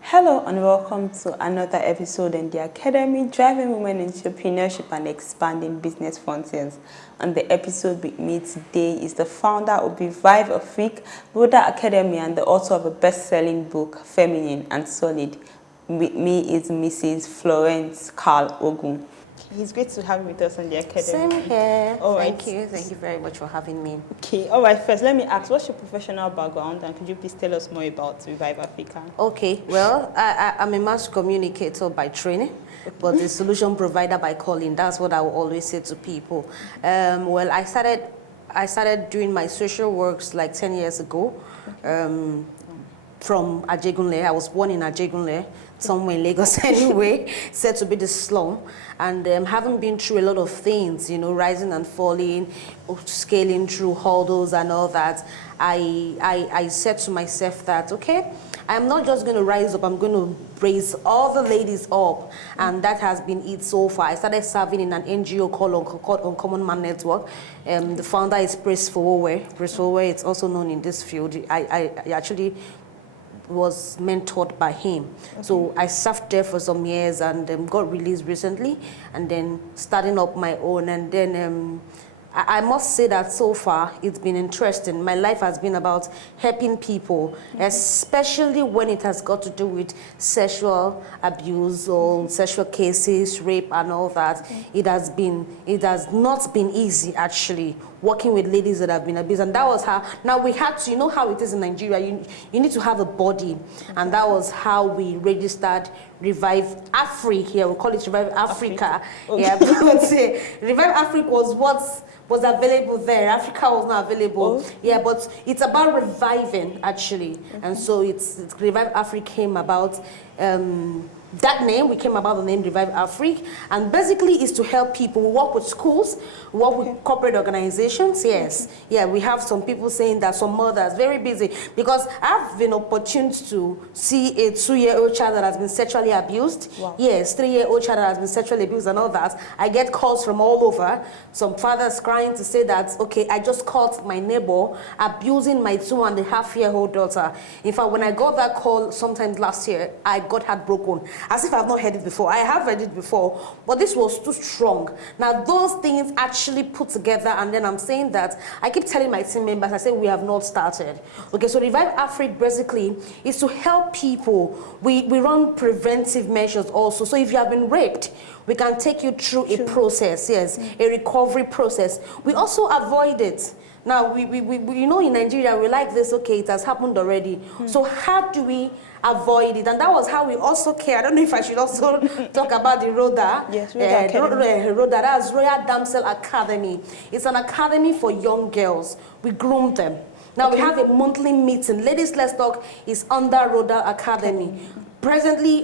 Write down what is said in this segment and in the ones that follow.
Hello and welcome to another episode in the Academy, Driving Women Entrepreneurship and Expanding Business Frontiers. On the episode with me today is the founder of Revive Afrique, Rhoda Academy, and the author of a best-selling book, Feminine and Solid. With me is Mrs. Florence Carl Ogun. It's great to have you with us on the Academy. Same here. Thank you. Thank you very much for having me. Okay, all right. First, let me ask, what's your professional background, and could you please tell us more about Revive Africa? Okay, well, I'm a mass communicator by training, but the solution provider by calling. That's what I will always say to people. Well, I started doing my social works like 10 years ago from Ajegunle. I was born in Ajegunle, somewhere in Lagos anyway, said to be the slum. And having been through a lot of things, you know, rising and falling, scaling through hurdles and all that, I said to myself that, okay, I'm not just going to rise up, I'm going to raise all the ladies up. And that has been it so far. I started serving in an NGO called Uncommon Man Network. The founder is Praise Forward. Praise Forward is also known in this field. I actually was mentored by him. Okay. So I served there for some years and got released recently, and then starting up my own. And then I must say that so far it's been interesting. My life has been about helping people, especially when it has got to do with sexual abuse or sexual cases, rape and all that. It has not been easy actually, working with ladies that have been abused. And that was how, now we had to, you know how it is in Nigeria, you need to have a body. And that was how we registered Revive Afrique here. We call it Revive Africa. Okay. Yeah, because Revive Afrique was what was available there. Africa was not available. Oh. Yeah, but it's about reviving actually. Okay. And so it's Revive Afrique came about. That name, we came about the name Revive Afrique, and basically is to help people. We work with schools, we work with corporate organizations, yes. Yeah, we have some people saying that, some mothers, very busy, because I've been opportune to see a 2-year-old child that has been sexually abused. Wow. Yes, 3-year-old child that has been sexually abused and all that. I get calls from all over, some fathers crying to say that, okay, I just caught my neighbor abusing my 2.5-year-old daughter. In fact, when I got that call sometimes last year, I got heartbroken. As if I've not heard it before. I have heard it before, but this was too strong. Now, those things actually put together, and then I'm saying that, I keep telling my team members, I say we have not started. Okay, so Revive Afrique basically is to help people. We run preventive measures also. So if you have been raped, we can take you through a process, yes, a recovery process. We also avoid it. Now, we you know, in Nigeria, we like this, okay, it has happened already. So how do we avoid it? And that was how we also care. I don't know if I should also talk about the Rhoda. Yes, Rhoda, that's Royal Damsel Academy. It's an academy for young girls. We groom them. Now we have a monthly meeting. Ladies Let's Talk is under Rhoda Academy. Presently,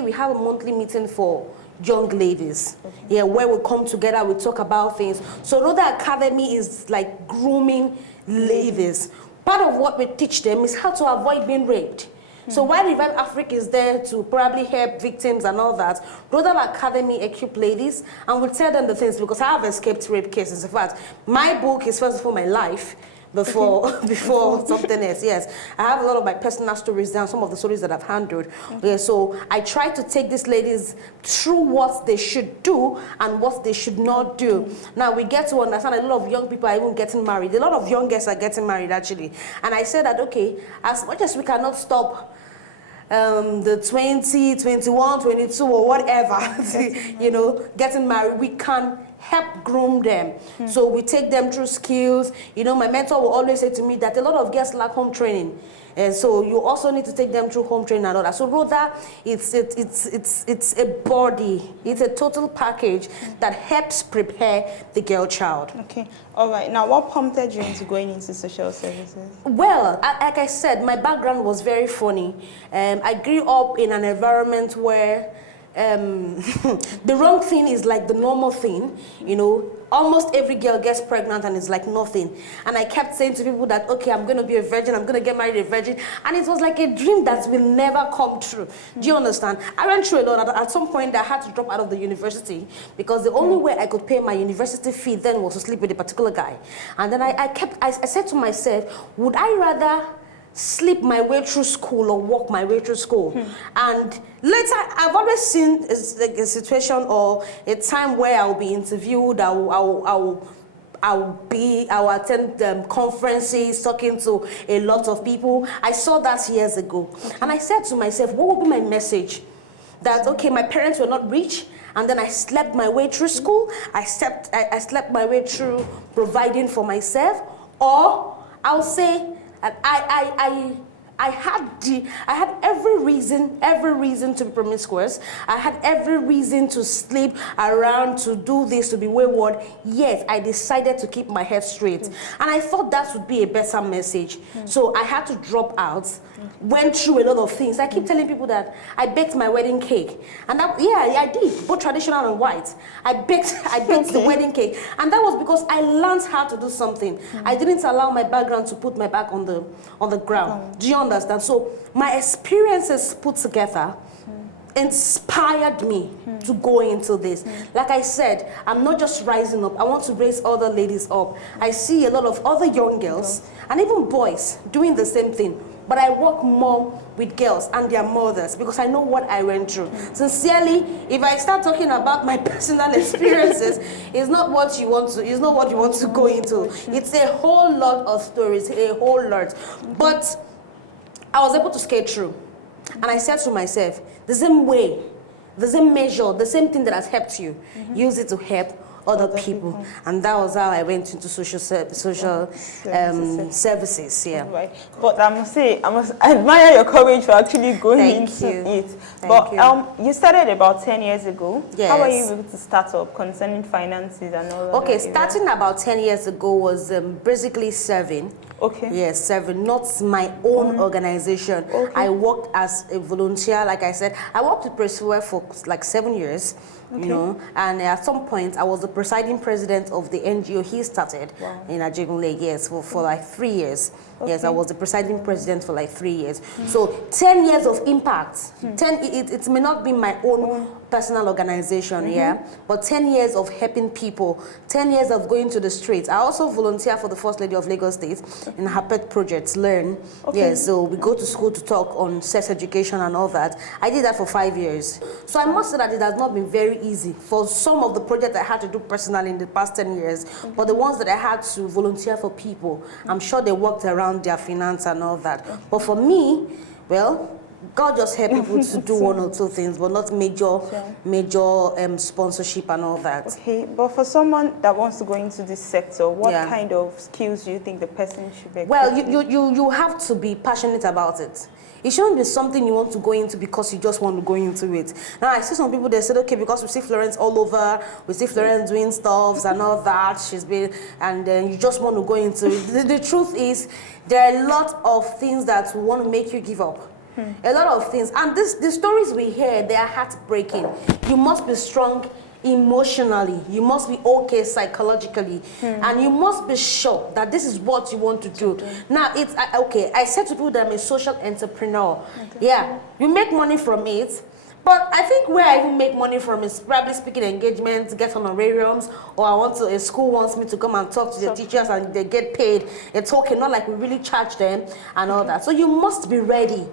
we have a monthly meeting for young ladies, yeah, where we come together, we talk about things. So Rhoda Academy is like grooming ladies. Part of what we teach them is how to avoid being raped. So while Revive Afrique is there to probably help victims and all that, Rhoda Academy equip ladies and we tell them the things, because I have escaped rape cases. In fact, my book is first of all my life before something else. Yes, I have a lot of my personal stories down, some of the stories that I've handled. Yeah, so I try to take these ladies through what they should do and what they should not do. Now we get to understand a lot of young people are even getting married. A lot of young girls are getting married actually. And I said that, okay, as much as we cannot stop the 20, 21, 22 or whatever, you know, getting married, we can help groom them. So we take them through skills. You know, my mentor will always say to me that a lot of girls lack home training. And so you also need to take them through home training and all that. So Rhoda, it's a body, it's a total package that helps prepare the girl child. Okay, all right. Now, what prompted you into going into social services? Well, like I said, my background was very funny. I grew up in an environment where the wrong thing is like the normal thing, you know. Almost every girl gets pregnant and it's like nothing. And I kept saying to people that, okay, I'm going to be a virgin, I'm going to get married a virgin. And it was like a dream that will never come true. Do you understand? I went through a lot. At some point, I had to drop out of the university because the only way I could pay my university fee then was to sleep with a particular guy. And then I said to myself, would I rather sleep my way through school or walk my way through school? And later, I've always seen a situation or a time where I'll be interviewed, I'll attend conferences, talking to a lot of people. I saw that years ago. And I said to myself, what would be my message? That, okay, my parents were not rich, and then I slept my way through school, I slept my way through providing for myself, or I'll say, I had every reason to be promiscuous. I had every reason to sleep around, to do this, to be wayward. Yet I decided to keep my head straight. And I thought that would be a better message. So I had to drop out, went through a lot of things. I keep telling people that I baked my wedding cake. And that, yeah, I did, both traditional and white. I baked the wedding cake. And that was because I learned how to do something. I didn't allow my background to put my back on the ground. Do you understand? So my experiences put together inspired me to go into this. Like I said, I'm not just rising up. I want to raise other ladies up. I see a lot of other young girls and even boys doing the same thing. But I work more with girls and their mothers because I know what I went through. Sincerely, if I start talking about my personal experiences, it's not what you want to go into. It's a whole lot of stories, a whole lot. But I was able to skate through. And I said to myself, the same way, the same measure, the same thing that has helped you, use it to help other people. And that was how I went into social services. Yeah. Right. But I must say, I must admire your courage for actually going into it. But you started about 10 years ago. Yes. How were you able to start up concerning finances and all that? Okay, starting about 10 years ago was basically serving. Okay. Yes, serving, not my own organization. Okay. I worked as a volunteer, like I said. I worked with Persever for like 7 years, you know, and at some point I was the presiding president of the NGO he started in Ajegunle, yes, for like 3 years. Okay. Yes, I was the presiding president for like 3 years. So 10 years of impact. It may not be my own personal organization, but 10 years of helping people, 10 years of going to the streets. I also volunteer for the First Lady of Lagos State in her pet project, Learn. Okay. Yes, so we go to school to talk on sex education and all that. I did that for 5 years. So I must say that it has not been very easy for some of the projects I had to do personally in the past 10 years, but the ones that I had to volunteer for people, I'm sure they worked around their finance and all that. But for me, well, God just help people to do one or two things, but not major sponsorship and all that. Okay, but for someone that wants to go into this sector, what kind of skills do you think the person should be? Well, you have to be passionate about it. It shouldn't be something you want to go into because you just want to go into it. Now, I see some people, they said, okay, because we see Florence all over, we see Florence doing stuff and all that, and then you just want to go into it. The truth is, there are a lot of things that want to make you give up. A lot of things. And the stories we hear, they are heartbreaking. You must be strong emotionally. You must be okay psychologically. And you must be sure that this is what you want to do. Now, it's okay. I said to people that I'm a social entrepreneur. Yeah, you make money from it. But I think where I even make money from is probably speaking engagements, get honorariums, or a school wants me to come and talk to the teachers and they get paid. It's okay, not like we really charge them and all that. So you must be ready.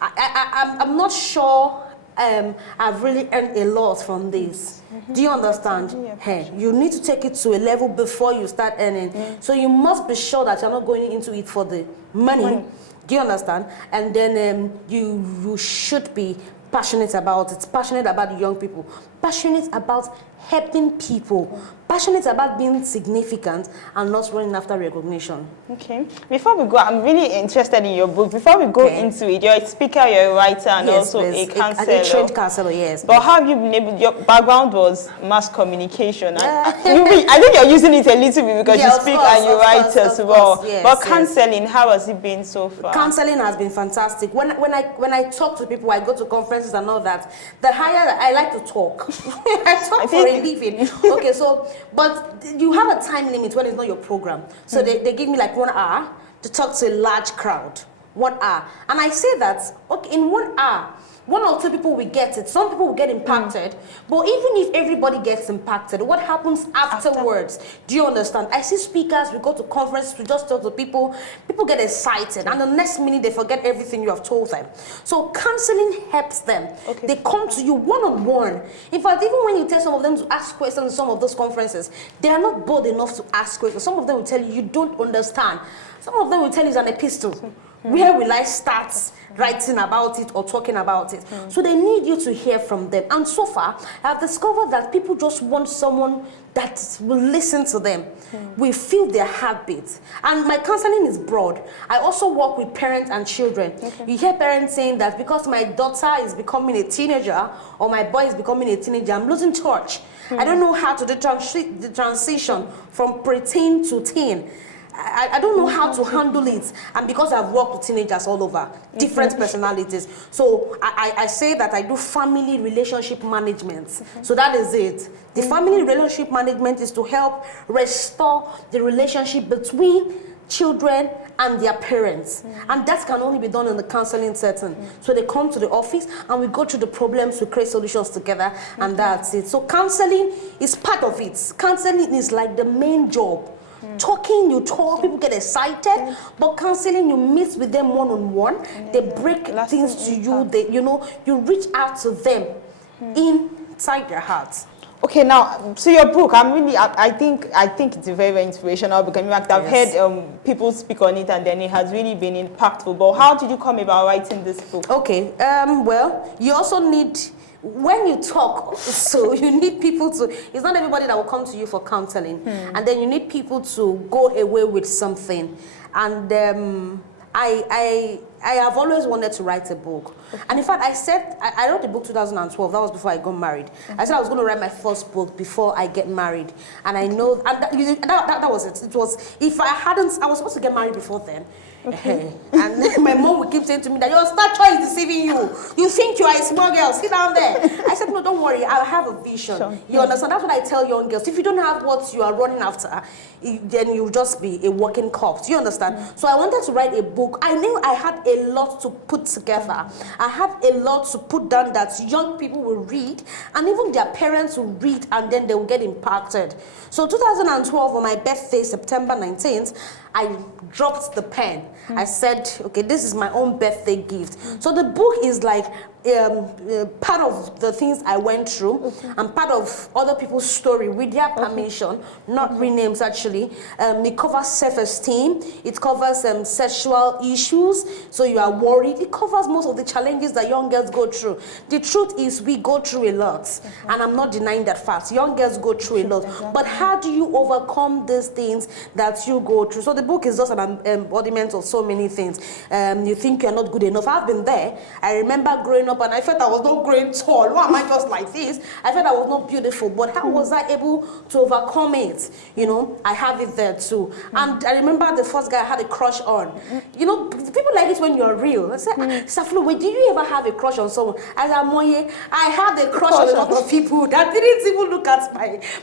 I'm not sure I've really earned a lot from this. Do you understand? Hey, you need to take it to a level before you start earning. So you must be sure that you're not going into it for the money. Do you understand? And then you should be passionate about it, passionate about the young people, passionate about helping people, passionate about being significant and not running after recognition. Okay. Before we go, I'm really interested in your book. Before we go into it, you're a speaker, you're a writer, and also a counselor. A trained counselor, yes. But how have you been able? Your background was mass communication. I think you're using it a little bit because you speak and you write as well. Yes, but counseling, how has it been so far? Counseling has been fantastic. When I talk to people, I go to conferences and all that. The higher I like to talk. I talk for a living. Okay, so but you have a time limit when it's not your program. So they give me like 1 hour to talk to a large crowd. 1 hour. And I say that, okay, in 1 hour, 1 or 2 people will get it. Some people will get impacted. But even if everybody gets impacted, what happens afterwards? Do you understand? I see speakers, we go to conferences, we just talk to people. People get excited. And the next minute, they forget everything you have told them. So counseling helps them. Okay. They come to you one-on-one. In fact, even when you tell some of them to ask questions in some of those conferences, they are not bold enough to ask questions. Some of them will tell you, you don't understand. Some of them will tell you it's an epistle. Where will I start writing about it or talking about it? So they need you to hear from them. And so far, I've discovered that people just want someone that will listen to them, will feel their heartbeats. And my counseling is broad. I also work with parents and children. You hear parents saying that because my daughter is becoming a teenager or my boy is becoming a teenager, I'm losing touch. I don't know how to do the transition from preteen to teen. I don't know how to handle it, and because I've worked with teenagers all over, different personalities, so I say that I do family relationship management. So that is it. The family relationship management is to help restore the relationship between children and their parents, and that can only be done in the counseling setting. So they come to the office and we go through the problems, we create solutions together, and that's it. So counseling is part of it. Counseling is like the main job. Talking, you talk, people get excited, but counseling, you meet with them one-on-one, they break things to you, you reach out to them inside their hearts. Okay, now, so your book, I think it's very, very inspirational because I've heard people speak on it and then it has really been impactful. But how did you come about writing this book? Okay, well, you also need, when you talk, so you need people to, it's not everybody that will come to you for counseling. And then you need people to go away with something. And I have always wanted to write a book. And in fact, I wrote the book 2012. That was before I got married. I said I was going to write my first book before I get married. And I know, and that was it. It was, if I hadn't, I was supposed to get married before then. And my mom would keep saying to me that your stature is deceiving you. You think you are a small girl, sit down there. I said, no, don't worry, I have a vision. Sure. You understand? That's what I tell young girls. If you don't have what you are running after, then you'll just be a walking corpse. You understand? So I wanted to write a book. I knew I had a lot to put together. I have a lot to put down that young people will read, and even their parents will read, and then they will get impacted. So 2012, on my birthday, September 19th, I dropped the pen. I said, okay, this is my own birthday gift. So the book is like part of the things I went through and part of other people's story with their permission, not real names actually. It covers self-esteem, it covers sexual issues, so you are worried. It covers most of the challenges that young girls go through. The truth is we go through a lot, and I'm not denying that fact. Young girls go through a lot, but how do you overcome these things that you go through? So the book is just an embodiment of so many things. You think you're not good enough. I've been there. I remember growing up and I felt I was not growing tall. Why am I just like this? I felt I was not beautiful, but how was I able to overcome it? You know, I have it there too. And I remember the first guy I had a crush on. You know, people like it when you're real. I said, Saflo, wait, did you ever have a crush on someone? I said, Moye, I had a crush on a lot of people that didn't even look at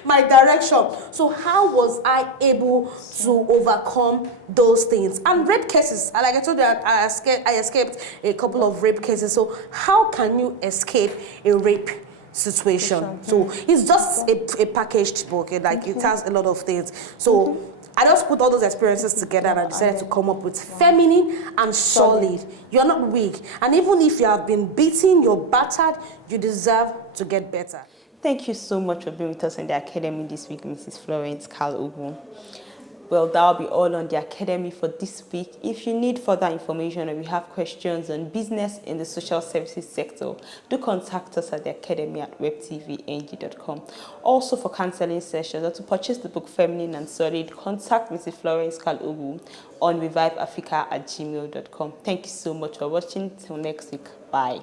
my direction. So how was I able to overcome those things? And rape cases, like I told you, I escaped a couple of rape cases. So how can you escape a rape situation? So it's just a packaged book. Like it has a lot of things. So I just put all those experiences together and I decided to come up with feminine and solid. You're not weak. And even if you have been beaten, you're battered, you deserve to get better. Thank you so much for being with us in the Academy this week, Mrs. Florence Carl Ubu. Well, that'll be all on the Academy for this week. If you need further information or you have questions on business in the social services sector, do contact us at the Academy at webtvng.com. Also, for counseling sessions or to purchase the book Feminine and Solid, contact Mrs. Florence Kalogu on reviveafrica@gmail.com. Thank you so much for watching. Till next week. Bye.